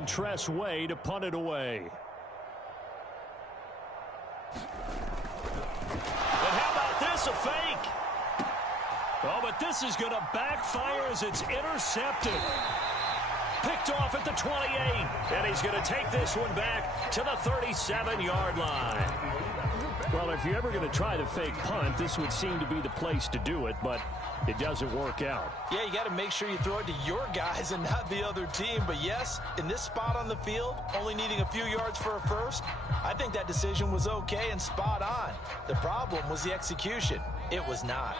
on Tress Way to punt it away. And how about this, a fake? Oh, but this is going to backfire as it's intercepted. Picked off at the 28, and he's going to take this one back to the 37-yard line. Well, if you're ever going to try the fake punt, this would seem to be the place to do it, but it doesn't work out. Yeah, you got to make sure you throw it to your guys and not the other team. But yes, in this spot on the field, only needing a few yards for a first, I think that decision was okay and spot on. The problem was the execution. It was not.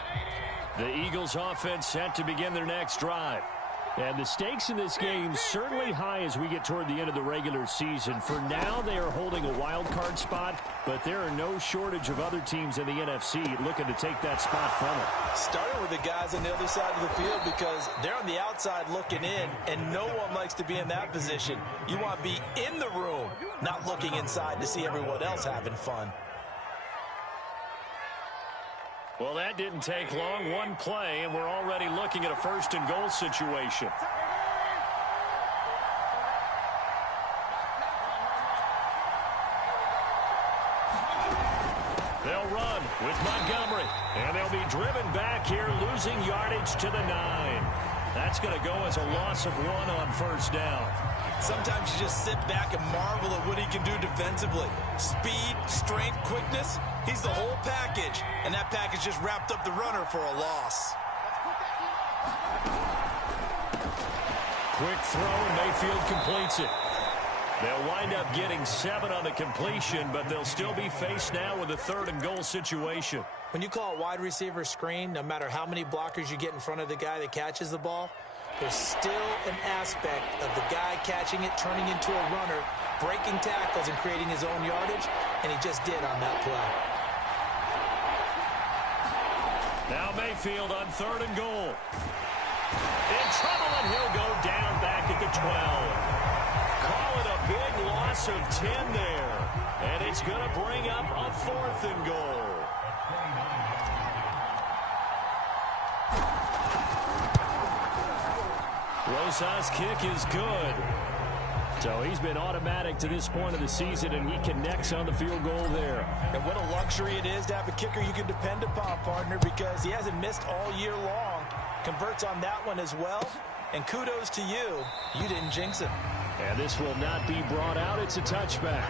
The Eagles offense set to begin their next drive. And the stakes in this game certainly high as we get toward the end of the regular season. For now, they are holding a wild card spot, but there are no shortage of other teams in the NFC looking to take that spot from them. Starting with the guys on the other side of the field because they're on the outside looking in, and no one likes to be in that position. You want to be in the room, not looking inside to see everyone else having fun. Well, that didn't take long. One play, and we're already looking at a first-and-goal situation. They'll run with Montgomery, and they'll be driven back here, losing yardage to the 9. That's going to go as a loss of 1 on first down. Sometimes you just sit back and marvel at what he can do defensively. Speed, strength, quickness. He's the whole package, and that package just wrapped up the runner for a loss. Quick throw, and Mayfield completes it. They'll wind up getting 7 on the completion, but they'll still be faced now with a third-and-goal situation. When you call a wide receiver screen, no matter how many blockers you get in front of the guy that catches the ball, there's still an aspect of the guy catching it, turning into a runner, breaking tackles and creating his own yardage, and he just did on that play. Now Mayfield on third and goal. In trouble, and he'll go down back at the 12. Call it a big loss of 10 there. And it's going to bring up a 4th and goal. Rosas' kick is good. So he's been automatic to this point of the season, and he connects on the field goal there. And what a luxury it is to have a kicker you can depend upon, partner, because he hasn't missed all year long. Converts on that one as well. And kudos to you. You didn't jinx him. And this will not be brought out. It's a touchback.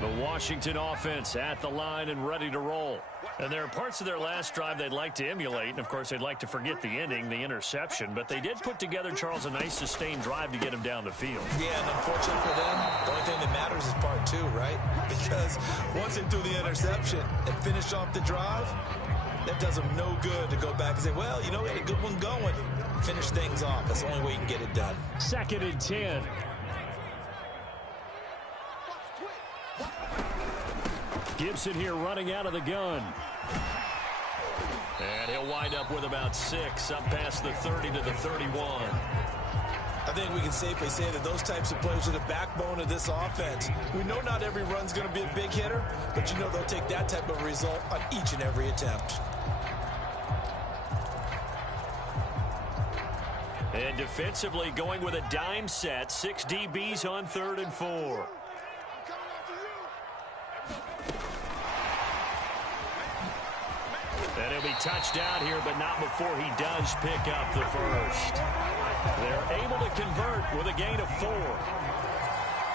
The Washington offense at the line and ready to roll. And there are parts of their last drive they'd like to emulate, and of course they'd like to forget the ending, the interception, but they did put together, Charles, a nice sustained drive to get him down the field. Yeah, and unfortunately for them, the only thing that matters is part 2, right? Because once they do the interception and finish off the drive, that does them no good to go back and say, well, you know, we had a good one going. Finish things off. That's the only way you can get it done. 2nd and 10. Gibson here running out of the gun. And he'll wind up with about 6, up past the 30 to the 31. I think we can safely say that those types of plays are the backbone of this offense. We know not every run's going to be a big hitter, but you know they'll take that type of result on each and every attempt. And defensively going with a dime set, 6 DBs on 3rd and 4. And he'll be touched down here, but not before he does pick up the first. They're able to convert with a gain of 4.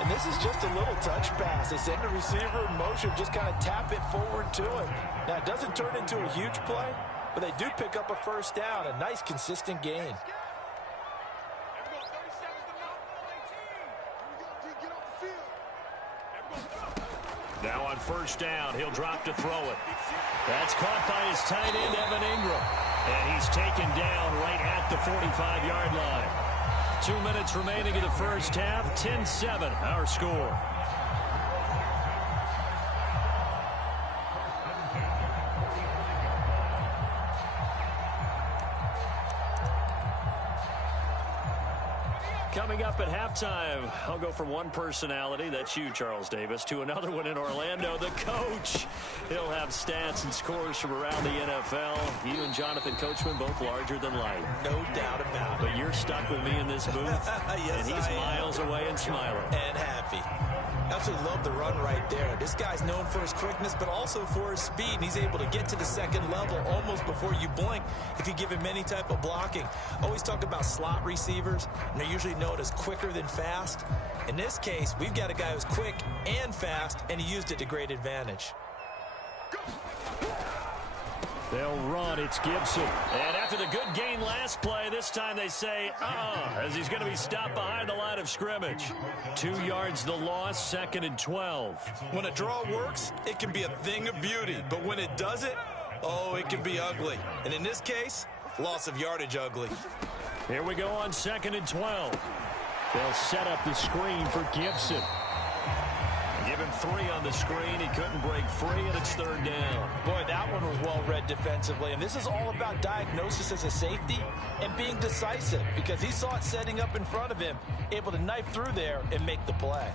And this is just a little touch pass. They send the receiver in motion, just kind of tap it forward to him. Now, it doesn't turn into a huge play, but they do pick up a first down, a nice, consistent gain. Now on first down, he'll drop to throw it. That's caught by his tight end, Evan Ingram. And he's taken down right at the 45-yard line. 2 minutes remaining in the first half. 10-7, our score. Coming up at halftime. time, I'll go from one personality, that's you, Charles Davis, to another one in Orlando, the coach. He'll have stats and scores from around the NFL. You and Jonathan Coachman both larger than life. No doubt about it. But you're stuck with me in this booth, yes, and he's miles away and smiling. And happy. Absolutely love the run right there. This guy's known for his quickness, but also for his speed. And he's able to get to the second level almost before you blink if you give him any type of blocking. Always talk about slot receivers, and they're usually known as quicker than fast. In this case, we've got a guy who's quick and fast, and he used it to great advantage. They'll run. It's Gibson. And after the good gain last play, this time they say, as he's going to be stopped behind the line of scrimmage. 2 yards the loss, 2nd and 12. When a draw works, it can be a thing of beauty. But when it doesn't, oh, it can be ugly. And in this case, loss of yardage ugly. Here we go on 2nd and 12. They'll set up the screen for Gibson. Give him 3 on the screen. He couldn't break free, and it's 3rd down. Boy, that one was well read defensively. And this is all about diagnosis as a safety and being decisive because he saw it setting up in front of him, able to knife through there and make the play.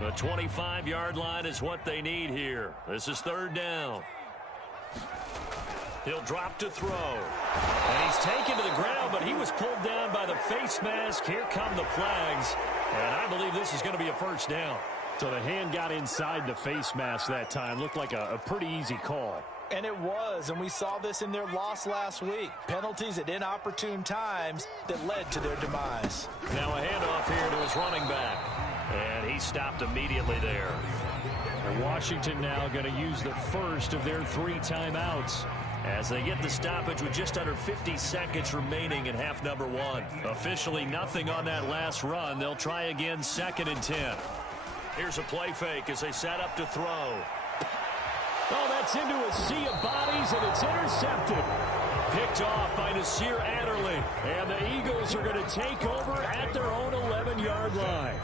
The 25-yard line is what they need here. This is 3rd down. He'll drop to throw. And he's taken to the ground, but he was pulled down by the face mask. Here come the flags. And I believe this is going to be a 1st down. So the hand got inside the face mask that time. Looked like a pretty easy call. And it was, and we saw this in their loss last week. Penalties at inopportune times that led to their demise. Now a handoff here to his running back. And he stopped immediately there. And Washington now going to use the first of their 3 timeouts as they get the stoppage with just under 50 seconds remaining in half number 1. Officially nothing on that last run. They'll try again 2nd and 10. Here's a play fake as they set up to throw. Oh, that's into a sea of bodies, and it's intercepted. Picked off by Nasir Adderley. And the Eagles are going to take over at their own 11-yard line.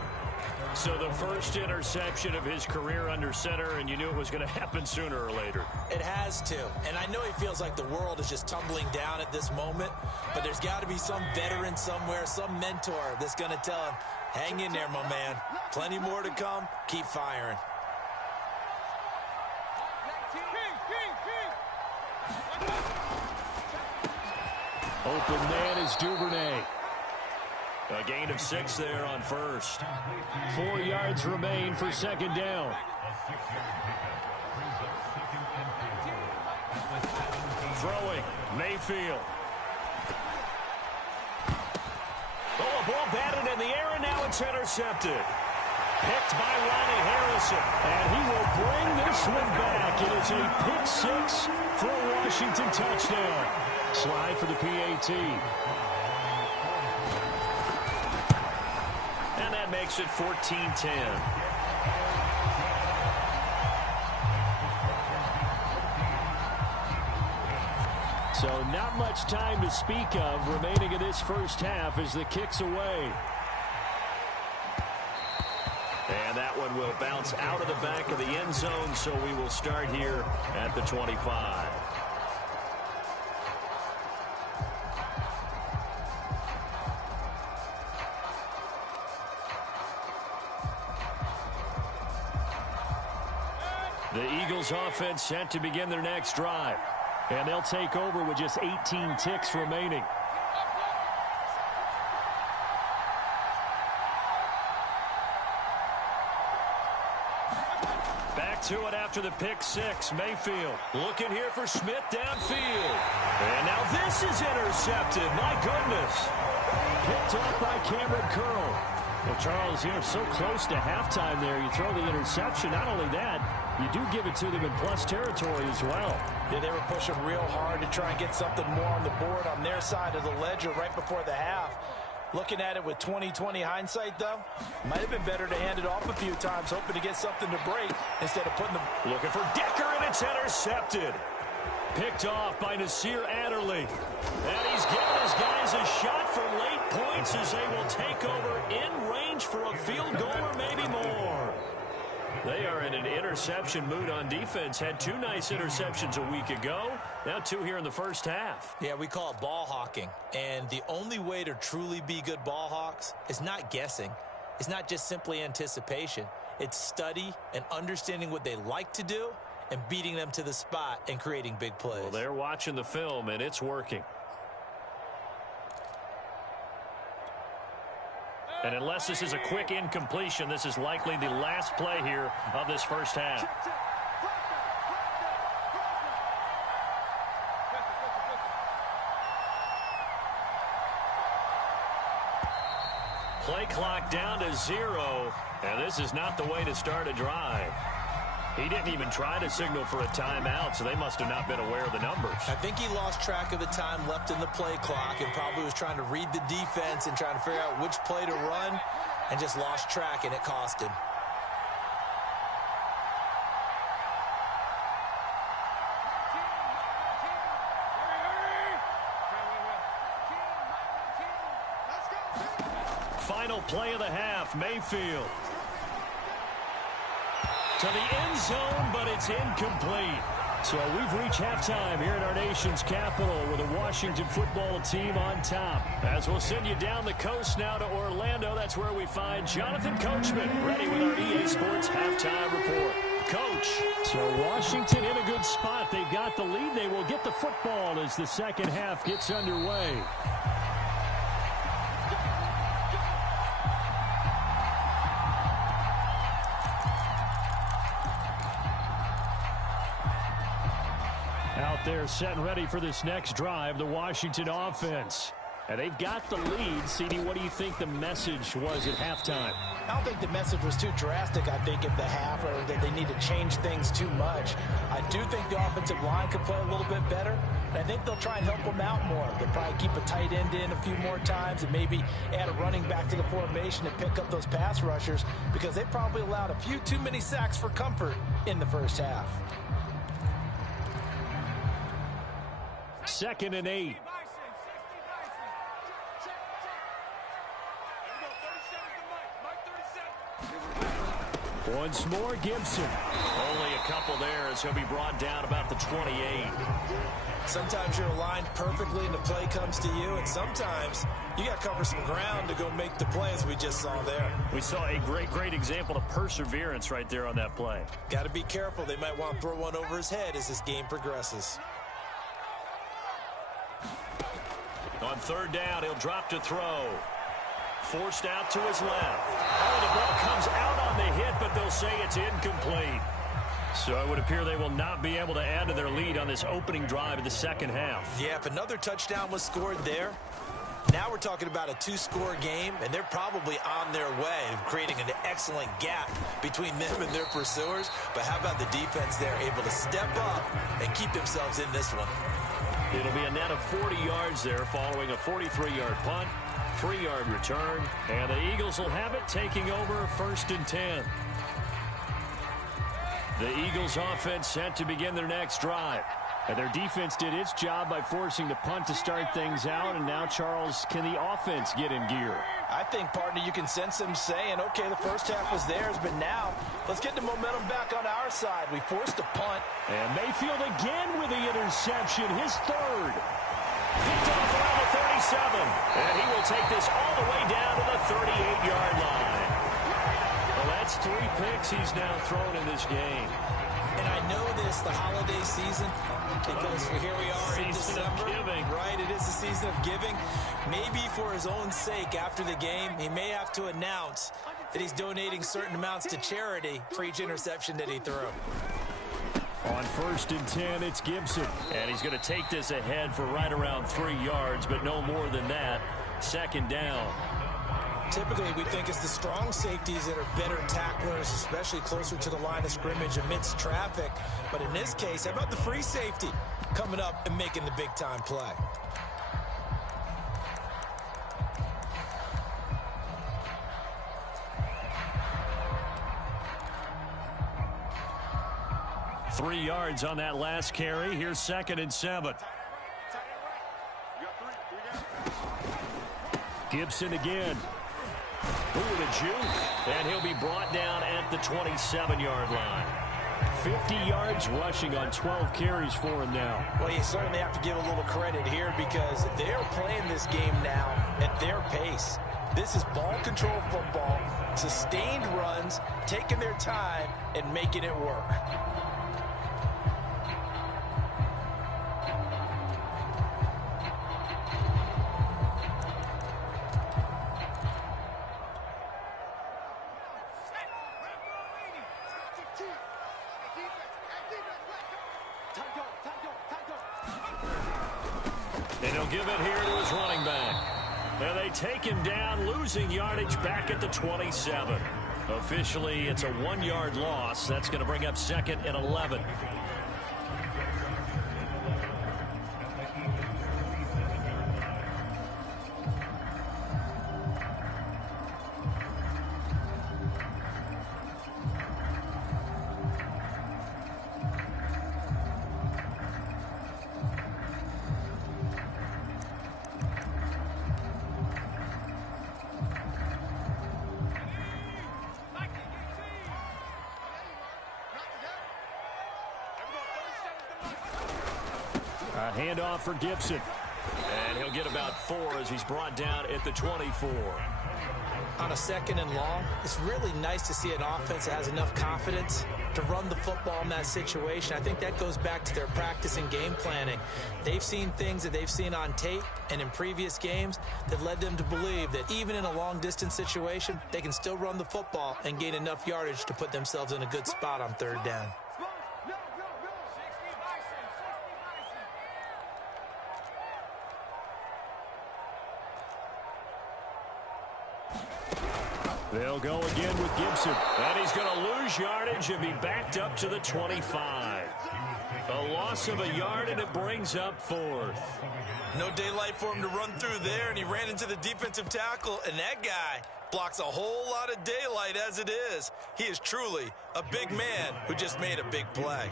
So the first interception of his career under center, and you knew it was going to happen sooner or later. It has to. And I know he feels like the world is just tumbling down at this moment, but there's got to be some veteran somewhere, some mentor that's going to tell him, hang in there, my man. Plenty more to come. Keep firing. Open man is Duvernay. A gain of 6 there on 1st. 4 yards remain for 2nd down. Throwing, Mayfield. Oh, a ball batted in the air, and now it's intercepted. Picked by Ronnie Harrison. And he will bring this one back. It is a pick 6 for a Washington touchdown. Slide for the PAT. And that makes it 14-10. So not much time to speak of remaining in this first half as the kick's away. And that one will bounce out of the back of the end zone, so we will start here at the 25. The Eagles offense set to begin their next drive. And they'll take over with just 18 ticks remaining. Back to it after the pick 6. Mayfield looking here for Smith downfield. And now this is intercepted. My goodness. Picked off by Cameron Curl. Well, Charles, you're so close to halftime there. You throw the interception. Not only that, you do give it to them in plus territory as well. Yeah, they were pushing real hard to try and get something more on the board on their side of the ledger right before the half. Looking at it with 20/20 hindsight, though, might have been better to hand it off a few times, hoping to get something to break instead of putting them. Looking for Decker, and it's intercepted. Picked off by Nasir Adderley. And he's giving his guys a shot for late points as they will take over in range for a field goal or maybe more. They are in an interception mood on defense. Had 2 nice interceptions a week ago. Now 2 here in the first half. Yeah, we call it ball hawking. And the only way to truly be good ball hawks is not guessing. It's not just simply anticipation. It's study and understanding what they like to do and beating them to the spot and creating big plays. Well, they're watching the film, and it's working. And unless this is a quick incompletion, this is likely the last play here of this first half. Play clock down to 0, and this is not the way to start a drive. He didn't even try to signal for a timeout, so they must have not been aware of the numbers. I think he lost track of the time left in the play clock and probably was trying to read the defense and trying to figure out which play to run and just lost track, and it cost him. Final play of the half, Mayfield. To the end zone, but it's incomplete. So we've reached halftime here in our nation's capital with the Washington football team on top. As we'll send you down the coast now to Orlando, that's where we find Jonathan Coachman ready with our EA Sports halftime report. Coach. So Washington in a good spot. They've got the lead. They will get the football as the second half gets underway. Out there set and ready for this next drive, the Washington offense. And they've got the lead. CD, what do you think the message was at halftime? I don't think the message was too drastic, I think, at the half, or that they need to change things too much. I do think the offensive line could play a little bit better, and I think they'll try and help them out more. They'll probably keep a tight end in a few more times and maybe add a running back to the formation and pick up those pass rushers, because they probably allowed a few too many sacks for comfort in the first half. 2nd and 8. Once more, Gibson. Only a couple there as he'll be brought down about the 28. Sometimes you're aligned perfectly and the play comes to you, and sometimes you got to cover some ground to go make the play, as we just saw there. We saw a great example of perseverance right there on that play. Got to be careful. They might want to throw one over his head as this game progresses. On 3rd down, he'll drop to throw. Forced out to his left. Oh, the ball comes out on the hit, but they'll say it's incomplete. So it would appear they will not be able to add to their lead on this opening drive of the second half. Yeah, if another touchdown was scored there, now we're talking about a 2-score game, and they're probably on their way, creating an excellent gap between them and their pursuers. But how about the defense there, able to step up and keep themselves in this one? It'll be a net of 40 yards there following a 43-yard punt, 3-yard return, and the Eagles will have it taking over 1st and 10. The Eagles offense set to begin their next drive. And their defense did its job by forcing the punt to start things out. And now, Charles, can the offense get in gear? I think, partner, you can sense them saying, okay, the first half was theirs, but now let's get the momentum back on our side. We forced a punt. And Mayfield again with the interception, his 3rd. Picked off around the 37. And he will take this all the way down to the 38-yard line. Well, that's 3 picks he's now thrown in this game. And I know this, the holiday season, because here we are in December. Right, it is the season of giving. Maybe for his own sake after the game, he may have to announce that he's donating certain amounts to charity for each interception that he threw. On 1st and 10, it's Gibson. And he's going to take this ahead for right around 3 yards, but no more than that. 2nd down. Typically, we think it's the strong safeties that are better tacklers, especially closer to the line of scrimmage amidst traffic. But in this case, how about the free safety coming up and making the big-time play? Three yards on that last carry. Here's 2nd and 7. Gibson again. Ooh, the juke. And he'll be brought down at the 27-yard line. 50 yards rushing on 12 carries for him now. Well, you certainly have to give a little credit here because they're playing this game now at their pace. This is ball control football, sustained runs, taking their time, and making it work. And he'll give it here to his running back. And they take him down, losing yardage back at the 27. Officially, it's a 1-yard loss. That's going to bring up 2nd and 11. A handoff for Gibson. And he'll get about 4 as he's brought down at the 24. On a 2nd and long, it's really nice to see an offense that has enough confidence to run the football in that situation. I think that goes back to their practice and game planning. They've seen things that they've seen on tape and in previous games that led them to believe that even in a long-distance situation, they can still run the football and gain enough yardage to put themselves in a good spot on 3rd down. They'll go again with Gibson. And he's going to lose yardage and be backed up to the 25. A loss of a yard, and it brings up 4th. No daylight for him to run through there, and he ran into the defensive tackle, and that guy blocks a whole lot of daylight as it is. He is truly a big man who just made a big play.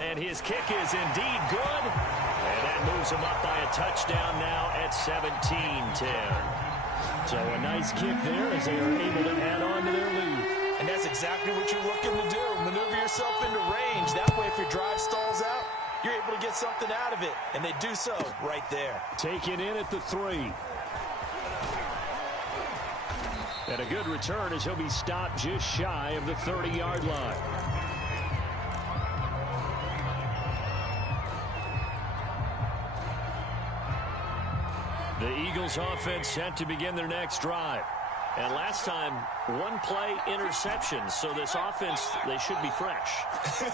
And his kick is indeed good. And that moves him up by a touchdown now at 17-10. So a nice kick there as they are able to add on to their lead. And that's exactly what you're looking to do. Maneuver yourself into range. That way, if your drive stalls out, you're able to get something out of it. And they do so right there. Taken in at the 3. And a good return as he'll be stopped just shy of the 30-yard line. The Eagles offense set to begin their next drive. And last time, 1-play interception. So this offense, they should be fresh.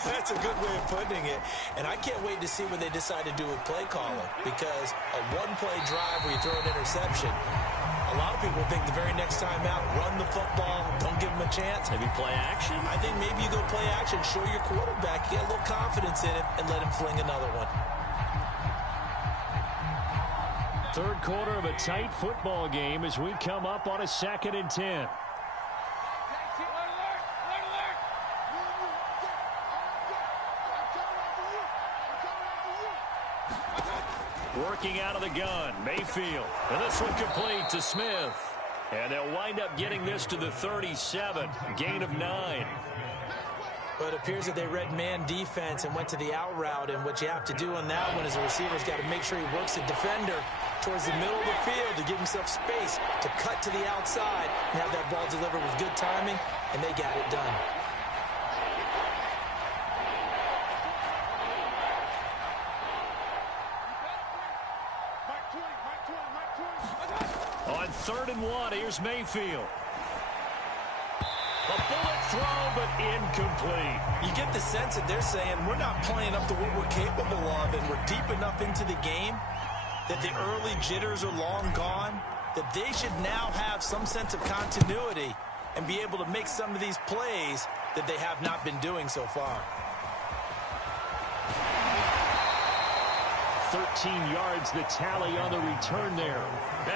That's a good way of putting it. And I can't wait to see what they decide to do with play calling. Because a 1-play drive where you throw an interception, a lot of people think the very next time out, run the football, don't give them a chance. Maybe play action? I think maybe you go play action, show your quarterback, get a little confidence in him, and let him fling another one. Third quarter of a tight football game as we come up on a 2nd and 10. Working out of the gun, Mayfield. And this one complete to Smith. And they'll wind up getting this to the 37. Gain of 9. But it appears that they read man defense and went to the out route. And what you have to do on that one is the receiver's got to make sure he works the defender towards the middle of the field to give himself space to cut to the outside and have that ball delivered with good timing, and they got it done. On 3rd and 1, here's Mayfield. A bullet throw, but incomplete. You get the sense that they're saying we're not playing up to what we're capable of, and we're deep enough into the game that the early jitters are long gone, that they should now have some sense of continuity and be able to make some of these plays that they have not been doing so far. 13 yards the tally on the return there.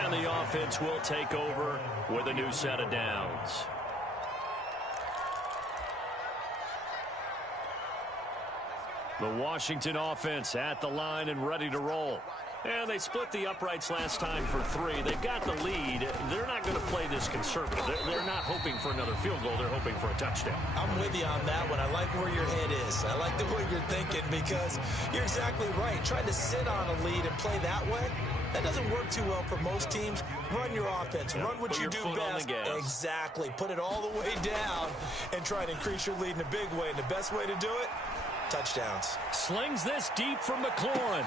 And the offense will take over with a new set of downs. The Washington offense at the line and ready to roll. And they split the uprights last time for 3. They've got the lead. They're not going to play this conservative. They're not hoping for another field goal. They're hoping for a touchdown. I'm with you on that one. I like where your head is. I like the way you're thinking because you're exactly right. Trying to sit on a lead and play that way, that doesn't work too well for most teams. Run your offense. Yep. Run what you do best. Exactly. Put it all the way down and try and increase your lead in a big way. And the best way to do it, touchdowns. Slings this deep from McLaurin.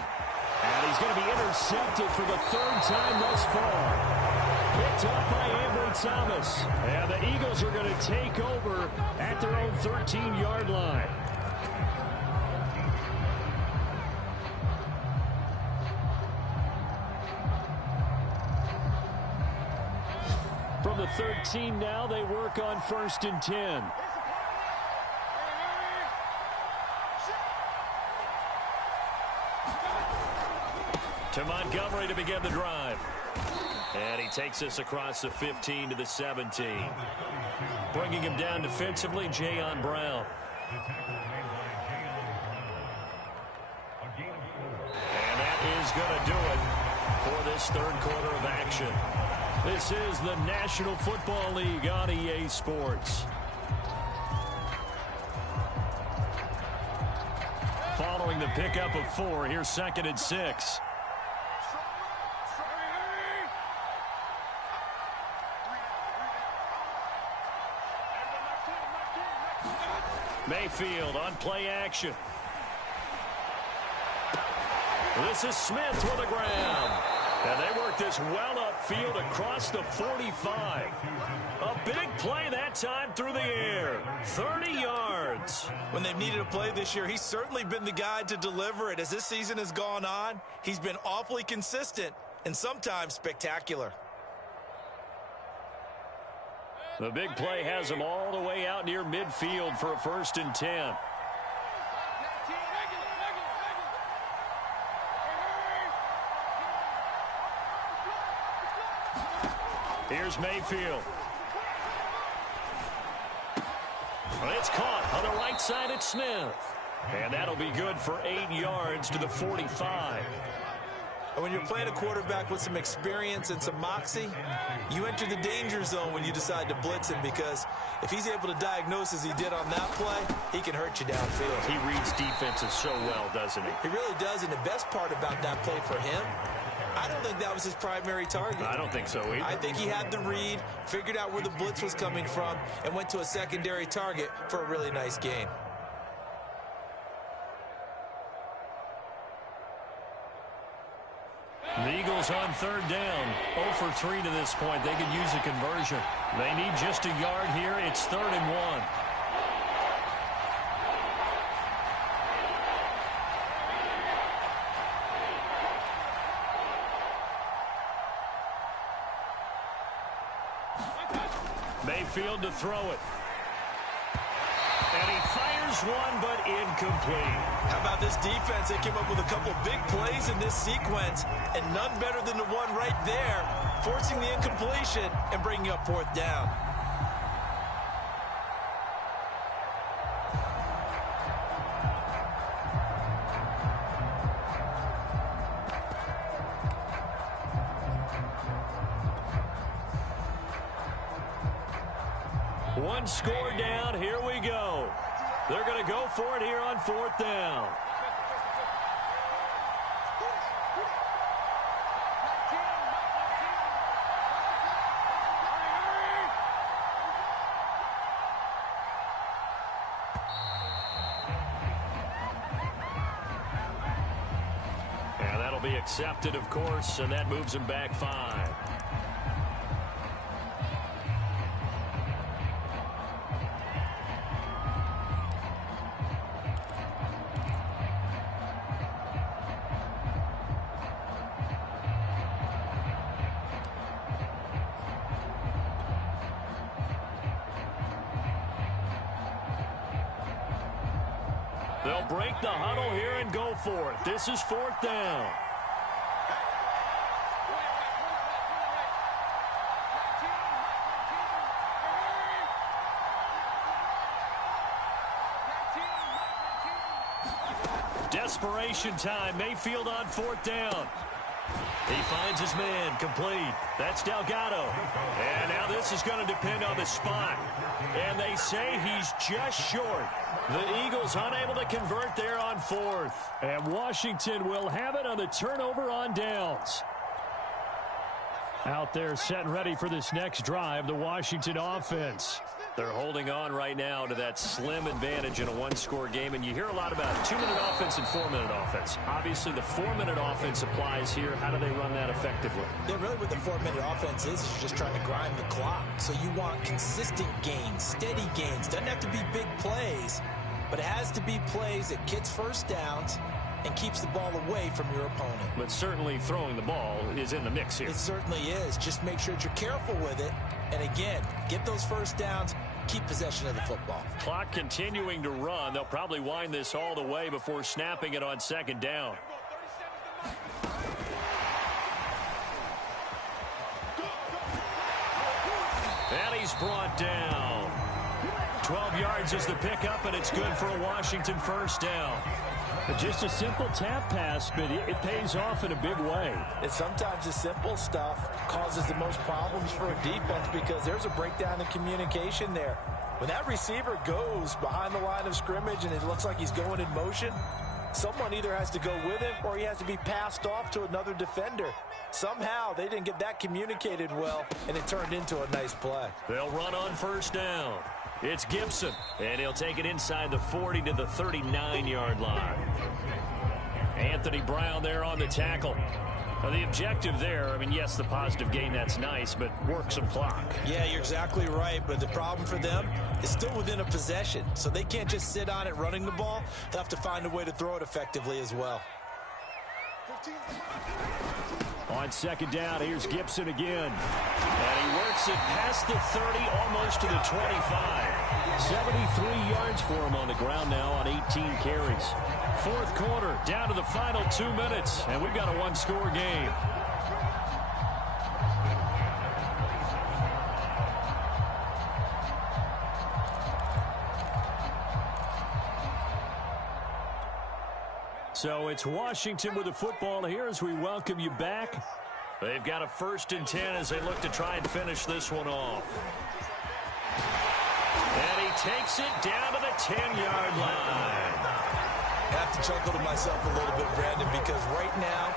And he's going to be intercepted for the 3rd time thus far. Picked up by Md22. And the Eagles are going to take over at their own 13-yard line. From the 13 now, they work on 1st and 10. To Montgomery to begin the drive. And he takes us across the 15 to the 17. Bringing him down defensively, Jayon Brown. And that is going to do it for this 3rd quarter of action. This is the National Football League on EA Sports. Following the pickup of 4, here's 2nd and 6. Mayfield on play action. This is Smith with the ground. And they work this well upfield across the 45. A big play that time through the air. 30 yards. When they've needed a play this year, he's certainly been the guy to deliver it. As this season has gone on, he's been awfully consistent and sometimes spectacular. The big play has him all the way out near midfield for a 1st and 10. Here's Mayfield. It's caught on the right side at Smith. And that'll be good for 8 yards to the 45. And when you're playing a quarterback with some experience and some moxie, you enter the danger zone when you decide to blitz him, because if he's able to diagnose as he did on that play, he can hurt you downfield. He reads defenses so well, doesn't he? He really does, and the best part about that play for him, I don't think that was his primary target. I don't think so either. I think he had the read, figured out where the blitz was coming from, and went to a secondary target for a really nice gain. The Eagles on 3rd down. 0 for 3 to this point. They could use a conversion. They need just a yard here. It's 3rd and 1. Mayfield to throw it. And he fires one, but incomplete. How about this defense? They came up with a couple big plays in this sequence, and none better than the one right there, forcing the incompletion and bringing up 4th down. One score down. Here we go. They're going to go for it here on 4th down. And that'll be accepted, of course, and that moves him back 5. They'll break the huddle here and go for it. This is 4th down. desperation time. Mayfield on 4th down. He finds his man, complete. That's Delgado. And now this is going to depend on the spot. And they say he's just short. The Eagles unable to convert there on 4th. And Washington will have it on the turnover on downs. Out there set and ready for this next drive, the Washington offense. They're holding on right now to that slim advantage in a one-score game, and you hear a lot about 2-minute offense and 4-minute offense. Obviously, the 4-minute offense applies here. How do they run that effectively? Yeah, really what the 4-minute offense is you're just trying to grind the clock. So you want consistent gains, steady gains. Doesn't have to be big plays, but it has to be plays that gets first downs and keeps the ball away from your opponent. But certainly throwing the ball is in the mix here. It certainly is. Just make sure that you're careful with it. And again, get those first downs, keep possession of the football. Clock continuing to run. They'll probably wind this all the way before snapping it on 2nd down. And he's brought down. 12 yards is the pickup, and it's good for a Washington 1st down. Just a simple tap pass, but it pays off in a big way. And sometimes the simple stuff causes the most problems for a defense because there's a breakdown in communication there. When that receiver goes behind the line of scrimmage and it looks like he's going in motion, someone either has to go with him or he has to be passed off to another defender. Somehow they didn't get that communicated well, and it turned into a nice play. They'll run on 1st down. It's Gibson, and he'll take it inside the 40 to the 39-yard line. Anthony Brown there on the tackle. Now, the objective there, I mean, yes, the positive gain, that's nice, but work some clock. Yeah, you're exactly right, but the problem for them is still within a possession, so they can't just sit on it running the ball. They'll have to find a way to throw it effectively as well. On 2nd down, here's Gibson again. And he works it past the 30, almost to the 25. 73 yards for him on the ground now on 18 carries. 4th quarter, down to the final 2 minutes, and we've got a one-score game. So it's Washington with the football here as we welcome you back. They've got a 1st and 10 as they look to try and finish this one off. And he takes it down to the 10-yard line. I have to chuckle to myself a little bit, Brandon, because right now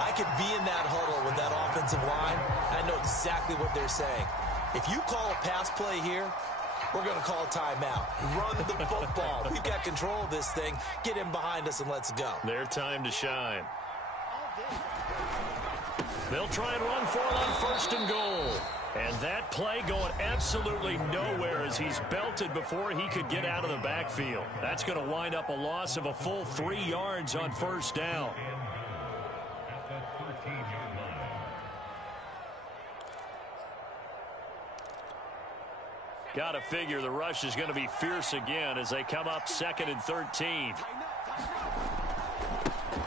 I could be in that huddle with that offensive line. I know exactly what they're saying. If you call a pass play here, we're going to call a timeout. Run the football. We've got control of this thing. Get in behind us and let's go. Their time to shine. They'll try and run for it on 1st and goal. And that play going absolutely nowhere as he's belted before he could get out of the backfield. That's going to wind up a loss of a full 3 yards on 1st down. Got to figure the rush is going to be fierce again as they come up 2nd and 13.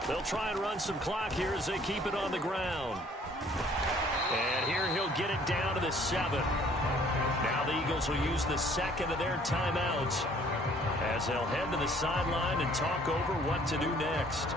They'll try and run some clock here as they keep it on the ground. And here he'll get it down to the 7. Now the Eagles will use the 2nd of their timeouts as they'll head to the sideline and talk over what to do next.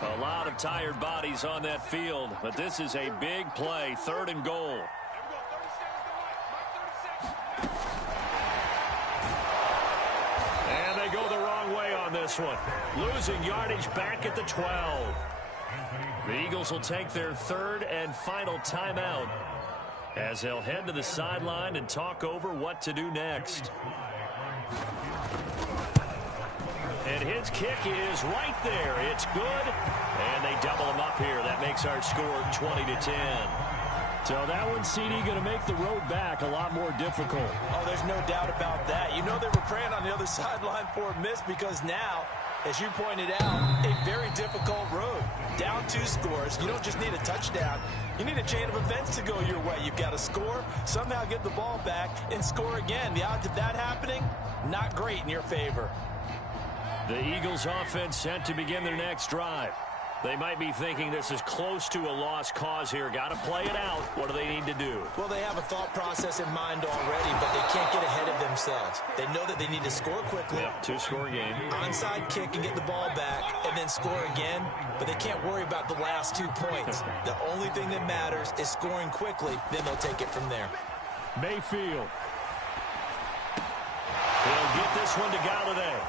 A lot of tired bodies on that field, but this is a big play, 3rd and goal. And they go the wrong way on this one. Losing yardage back at the 12. The Eagles will take their 3rd and final timeout as they'll head to the sideline and talk over what to do next. And his kick is right there. It's good. And they double him up here. That makes our score 20-10. So that one, CD, going to make the road back a lot more difficult. Oh, there's no doubt about that. You know they were praying on the other sideline for a miss because now, as you pointed out, a very difficult road. Down 2 scores. You don't just need a touchdown. You need a chain of events to go your way. You've got to score, somehow get the ball back, and score again. The odds of that happening, not great in your favor. The Eagles offense set to begin their next drive. They might be thinking this is close to a lost cause here. Got to play it out. What do they need to do? Well, they have a thought process in mind already, but they can't get ahead of themselves. They know that they need to score quickly. Yep, two-score game. Onside kick and get the ball back and then score again, but they can't worry about the last 2 points. The only thing that matters is scoring quickly, then they'll take it from there. Mayfield. He'll get this one to Galladay.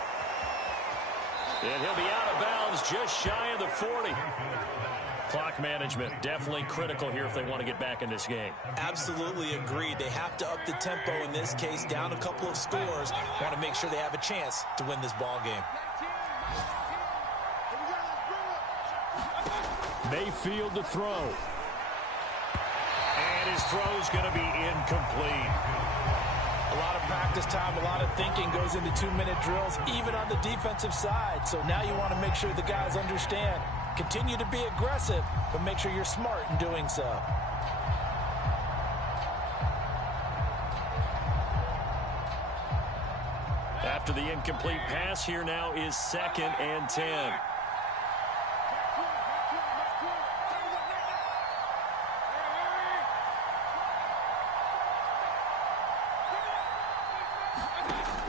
And he'll be out of bounds just shy of the 40. Clock management definitely critical here if they want to get back in this game. Absolutely agreed. They have to up the tempo in this case, down a couple of scores. Want to make sure they have a chance to win this ball game. Mayfield to throw. And his throw's going to be incomplete. A lot of practice time, a lot of thinking goes into 2-minute drills, even on the defensive side. So now you want to make sure the guys understand. Continue to be aggressive, but make sure you're smart in doing so. After the incomplete pass, here now is 2nd and 10.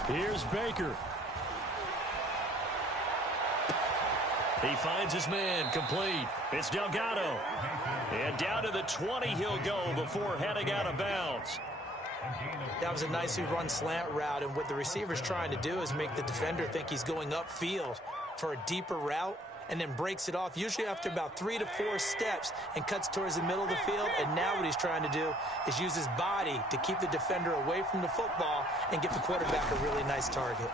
Here's Baker. He finds his man, complete. It's Delgado. And down to the 20 he'll go before heading out of bounds. That was a nicely run slant route, and what the receiver's trying to do is make the defender think he's going upfield for a deeper route, and then breaks it off, usually after about 3 to 4 steps, and cuts towards the middle of the field. And now what he's trying to do is use his body to keep the defender away from the football and give the quarterback a really nice target.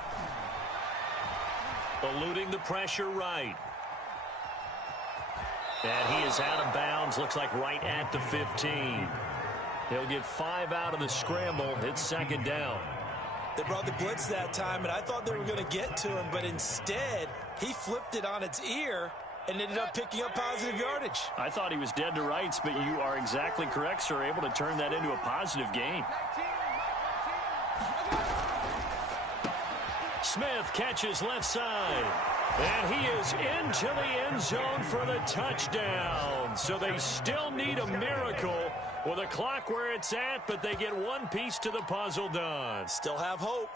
Eluding the pressure right. And he is out of bounds, looks like right at the 15. He'll get 5 out of the scramble. It's 2nd down. They brought the blitz that time, and I thought they were going to get to him, but instead he flipped it on its ear and ended up picking up positive yardage. I thought he was dead to rights, but you are exactly correct, sir, able to turn that into a positive gain. Smith catches left side. And he is into the end zone for the touchdown. So they still need a miracle with a clock where it's at, but they get one piece to the puzzle done. Still have hope.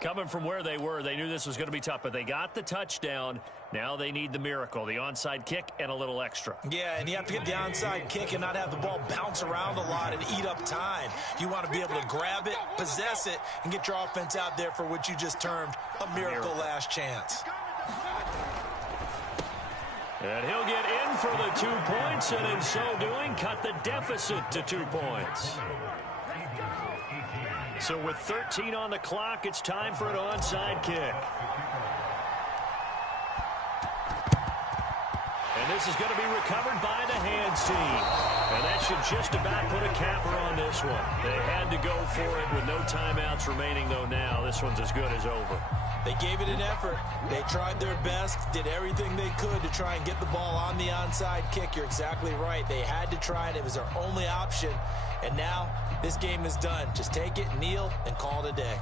Coming from where they were, they knew this was going to be tough, but they got the touchdown. Now they need the miracle, the onside kick and a little extra. Yeah, and you have to get the onside kick and not have the ball bounce around a lot and eat up time. You want to be able to grab it, possess it, and get your offense out there for what you just termed a miracle last chance. And he'll get in for the 2 points, and in so doing, cut the deficit to 2 points. So with 13 on the clock, it's time for an onside kick. And this is going to be recovered by the hands team. And that should just about put a capper on this one. They had to go for it with no timeouts remaining, though now this one's as good as over. They gave it an effort. They tried their best, did everything they could to try and get the ball on the onside kick. You're exactly right. They had to try it. It was their only option. And now this game is done. Just take it, kneel, and call it a day.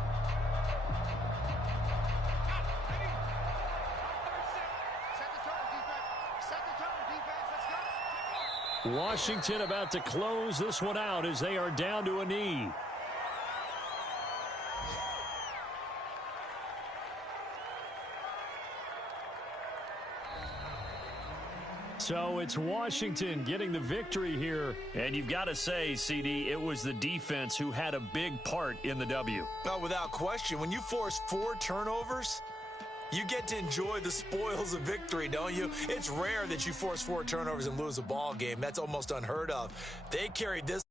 Washington about to close this one out as they are down to a knee. So it's Washington getting the victory here. And you've got to say, CD, it was the defense who had a big part in the W. No, without question. When you force 4 turnovers, you get to enjoy the spoils of victory, don't you? It's rare that you force 4 turnovers and lose a ball game. That's almost unheard of. They carried this